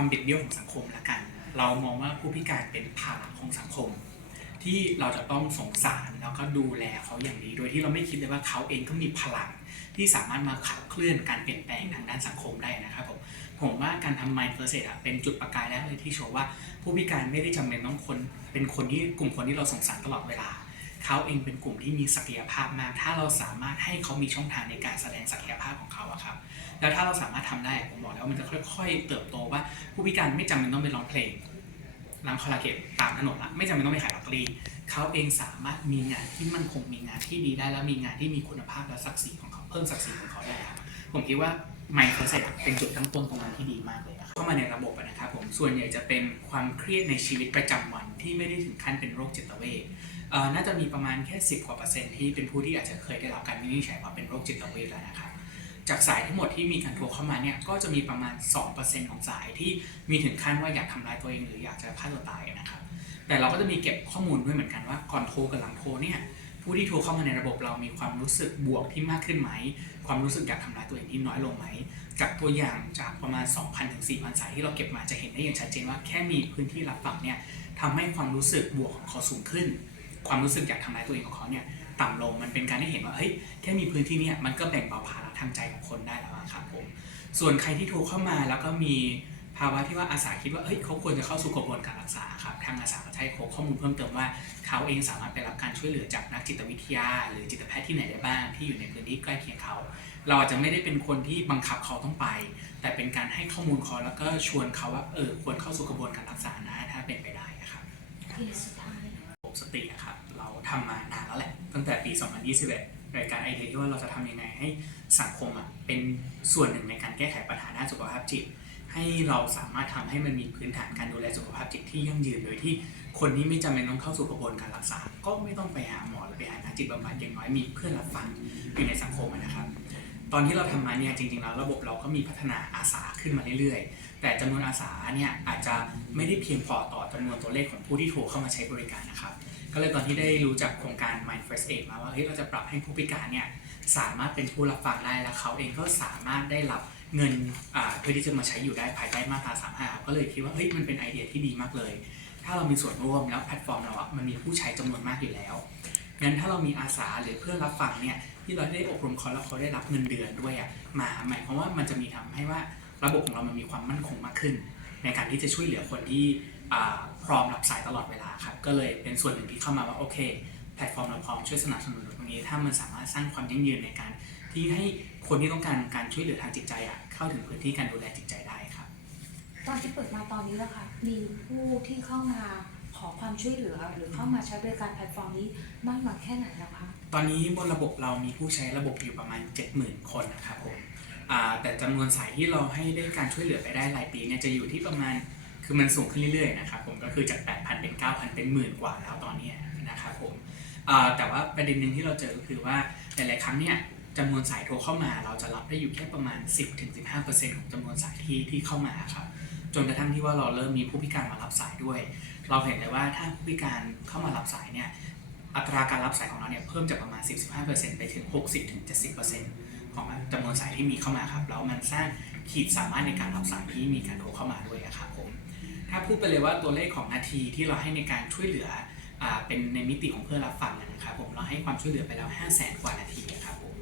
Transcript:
ความบิดเบี้ยวของสังคมละกัน เรามองว่าผู้พิการเป็นภาระของสังคม ที่เราจะต้องสงสารแล้วก็ดูแลเขาอย่างดีโดยที่เราไม่คิดเลยว่าเขาเองก็มีพลังที่สามารถมาขับเคลื่อนการเปลี่ยนแปลงทางด้านสังคมได้นะครับผมผมว่าการทำ Mind First Aid เป็นจุดประกายแรกเลยที่โชว์ว่าผู้พิการไม่ได้จำเป็นต้องคนเป็นคนที่กลุ่มคนที่เราสงสารตลอดเวลา เขาเองเป็นกลุ่มที่มีศักยภาพมาก ถ้าเราสามารถให้เขามีช่องทางในการแสดงศักยภาพของเขาอะครับ แล้วถ้าเราสามารถทำได้ผมบอกแล้วมันจะค่อยๆ เติบโตว่าผู้พิการไม่จำเป็นต้องไปร้องเพลงร้องคาราเกะตามถนนละไม่จำเป็นต้องไปขายลอตเตอรี่เขาเองสามารถมีงานที่มั่นคงมีงานที่ดีได้แล้วมีงานที่มีคุณภาพและศักดิ์ศรีของเขาเพิ่มศักดิ์ศรีของเขาได้ครับผมคิดว่าไมโครเซตเป็นจุดตั้งต้นตรงนั้นที่ดีมากเลยอะเข้ามาในระบบ ส่วนใหญ่จะเป็นความเครียดในชีวิตประจำวันที่ไม่ได้ถึงขั้นเป็นโรคจิตเวชน่าจะมีประมาณแค่ 10 กว่าเปอร์เซ็นต์ที่เป็นผู้ที่อาจจะเคยได้รับการวินิจฉัยว่าเป็นโรคจิตเวชแล้วนะครับจากสายทั้งหมดที่มีการโทรเข้ามาเนี่ยก็จะมีประมาณ 2%ของสายที่มีถึงขั้นว่าอยากทำร้ายตัวเองหรืออยากจะฆ่าตัวตายนะครับ แต่เราก็จะมีเก็บข้อมูลด้วยเหมือนกันว่าก่อนโทรกับหลังโทรเนี่ยผู้ที่โทรเข้ามาในระบบเรามีความรู้สึกบวกที่มากขึ้นไหม ความรู้สึกอยากทำร้ายตัวเองที่น้อยลงไหม จากตัวอย่างจากประมาณ 2,000ถึง4,000 สายที่เราเก็บมาจะเห็นได้อย่างชัดเจนว่าแค่มีพื้นที่รับฟังเนี่ยทำให้ความรู้สึกบวกของเขาสูงขึ้น ความรู้สึกอยากทำร้ายตัวเองของเขาเนี่ยต่ำลงมันเป็นการให้เห็นว่าเฮ้ยแค่มีพื้นที่เนี่ยมันก็แบ่งเบาภาระทางใจของคนได้แล้วครับผมส่วนใครที่โทรเข้ามาแล้วก็มี ภาวะที่ว่าอาสาคิดว่าเฮ้ยเขาควรจะเข้าสู่กระบวนการรักษาครับทางอาสาก็จะให้ข้อมูลเพิ่มเติมว่าเขาเองสามารถไปรับการช่วยเหลือจากนักจิตวิทยา หรือจิตแพทย์ที่ไหนได้บ้างที่อยู่ในพื้นที่ใกล้เคียงเขา เราอาจจะไม่ได้เป็นคนที่บังคับเขาต้องไป แต่เป็นการให้ข้อมูลเขาแล้วก็ชวนเขาว่าเออควรเข้าสู่กระบวนการรักษานะถ้าเป็นไปได้ครับสุดท้ายระบบสติอะครับเราทำมานานแล้วแหละ ตั้งแต่ปี 2021รายการไอเดียที่ว่าเราจะทำยังไงให้สังคมอะเป็นส่วนหนึ่งในการแก้ไขปัญหาด้านสุขภาพจิต ให้เราสามารถทำให้มันมีพื้นฐานการดูแลสุขภาพจิตที่ยั่งยืน โดยที่คนที่ไม่จำเป็นต้องเข้าสู่กระบวนการรักษา ก็ไม่ต้องไปหาหมอหรือไปหานักจิตบำบัดอย่างน้อยมีเพื่อนรับฟังอยู่ในสังคมนะครับ ตอนที่เราทำมาเนี่ยจริงๆแล้วระบบเราก็มีพัฒนาอาสาขึ้นมาเรื่อยๆ แต่จำนวนอาสาเนี่ยอาจจะไม่ได้เพียงพอต่อจำนวนตัวเลขของผู้ที่โทรเข้ามาใช้บริการนะครับ ก็เลยตอนที่ได้รู้จักโครงการ Mind First Aid มาว่าเฮ้ยเราจะปรับให้ผู้พิการเนี่ย สามารถเป็นผู้รับฟังได้แล้วเขาเองก็สามารถได้รับเงินเพื่อที่จะมาใช้อยู่ได้ภายใต้มาตรา35ก็เลยคิดว่าเฮ้ยมันเป็นไอเดียที่ดีมากเลย ถ้าเรามีส่วนร่วมแล้วแพลตฟอร์มเราอะมันมีผู้ใช้จำนวนมากอยู่แล้วงั้นถ้าเรามีอาสาหรือเพื่อนรับฟังเนี่ยที่เราได้อบรมเขาแล้วเขาได้รับเงินเดือนด้วยอะมาหมายความว่ามันจะมีทำให้ว่าระบบของเรามันมีความมั่นคงมากขึ้น ในการที่จะช่วยเหลือคนที่พร้อมรับสายตลอดเวลาครับก็เลยเป็นส่วนหนึ่งที่เข้ามาว่าโอเค แพลตฟอร์มเราพร้อมช่วยสนับสนุนตรงนี้ ถ้ามันสามารถสร้างความยั่งยืนในการที่ให้คนที่ต้องการการช่วยเหลือทางจิตใจอะเข้าถึงพื้นที่การดูแลจิตใจได้ครับ ตอนที่เปิดมาตอนนี้แล้วค่ะ มีผู้ที่เข้ามาขอความช่วยเหลือ หรือเข้ามาใช้บริการแพลตฟอร์มนี้มากน้อยแค่ไหนแล้วคะ ตอนนี้บนระบบเรามีผู้ใช้ระบบอยู่ประมาณ 70,000 คนนะครับผมอ่าแต่จำนวนสายที่เราให้ได้การช่วยเหลือไปได้รายปีเนี่ยจะอยู่ที่ประมาณคือมันสูงขึ้นเรื่อยๆนะครับผมก็คือจาก 8,000 เป็น 9,000 เป็นหมื่นกว่าแล้วตอนเนี้ย นะครับผมแต่ว่าประเด็นหนึ่งที่เราเจอก็คือว่าหลายๆครั้งเนี่ยจำนวนสายโทรเข้ามาเราจะรับได้อยู่แค่ประมาณ 10-15%ของจำนวนสายที่ที่เข้ามาครับจนกระทั่งที่ว่าเราเริ่มมีผู้พิการมารับสายด้วย เราเห็นเลยว่าถ้าผู้พิการเข้ามารับสายเนี่ยอัตราการรับสายของเราเนี่ยเพิ่มจากประมาณ15%ไปถึง 60-70%ของจำนวนสายที่มีเข้ามาครับแล้วมันสร้างขีดสามารถในการรับสายที่มีการโทรเข้ามาด้วยครับผมถ้าพูดไปเลยว่าตัวเลขของนาทีที่เราให้ในการช่วยเหลือ เป็นในมิติของเพื่อนรับฟังนะครับผมเราให้ความช่วยเหลือไปแล้ว 5 0 0แสนกว่านาทีครับผม